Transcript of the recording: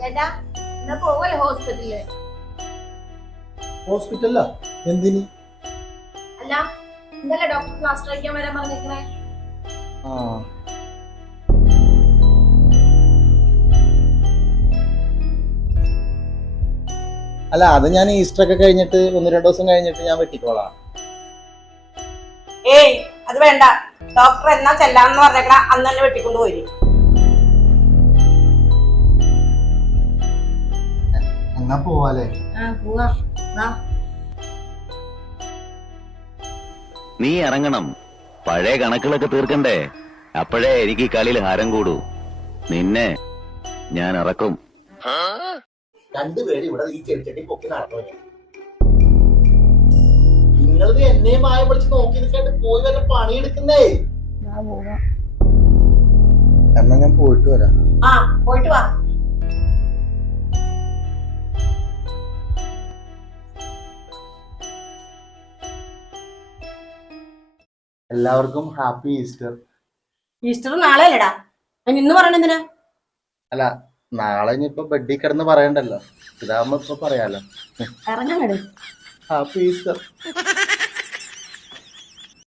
ചേട്ടാ എന്നാ പോവല്ലേ ഹോസ്പിറ്റലില്? ഹോസ്പിറ്റലിലാ? എന്തിന്? അല്ല ഇന്നലെ ഡോക്ടർ പ്ലാസ്റ്റർ അടിക്കാൻ വരാൻ പറഞ്ഞിരിക്കണേ. ആ അല്ല, അത് ഞാൻ ഈസ്റ്റർ ഒക്കെ കഴിഞ്ഞിട്ട് 1-2 ദിവസം കഴിഞ്ഞിട്ട് ഞാൻ വെട്ടിക്കോളാം. ഏയ് അത് വേണ്ട. ഡോക്ടർ എന്നാ ചെല്ലാന്ന് പറഞ്ഞേക്കണ അന്ന് തന്നെ വെട്ടിക്കൊണ്ട് പോയി. എന്നാ പോവാലേ? പോവാ. നീ ഇറങ്ങണം, പഴയ കണക്കുകളൊക്കെ തീർക്കണ്ടേ. അപ്പോഴേ എനിക്ക് ഈ കളിയിൽ ഹരം കൂടൂ. നിന്നെ ഞാൻ ഇറക്കും. രണ്ടുപേരും ഇവിടെ ഈ ചെടിച്ചട്ടി പൊക്കി നടന്നു. നിങ്ങളിത് എന്നെയും മായ പിടിച്ച് നോക്കി നിൽക്കാണ്ട് പോയി വല്ല പണിയെടുക്കുന്നേ. എന്നാ ഞാൻ പോയിട്ട് വരാം. ആ പോയിട്ട് വാ. എല്ലാവർക്കും ഹാപ്പി ഈസ്റ്റർ. ഈസ്റ്റർ നാളെ അല്ലടാ, ഇന്ന് പറയണെന്തിനാ? അല്ല, നാളെ ഇനിയിപ്പോ ബെഡിൽ കിടന്ന് പറയണ്ടല്ലോ, ഇതാകുമ്പോ ഇപ്പൊ പറയാലോ. ഇറങ്ങാൻ ഹാപ്പി ഈസ്റ്റർ.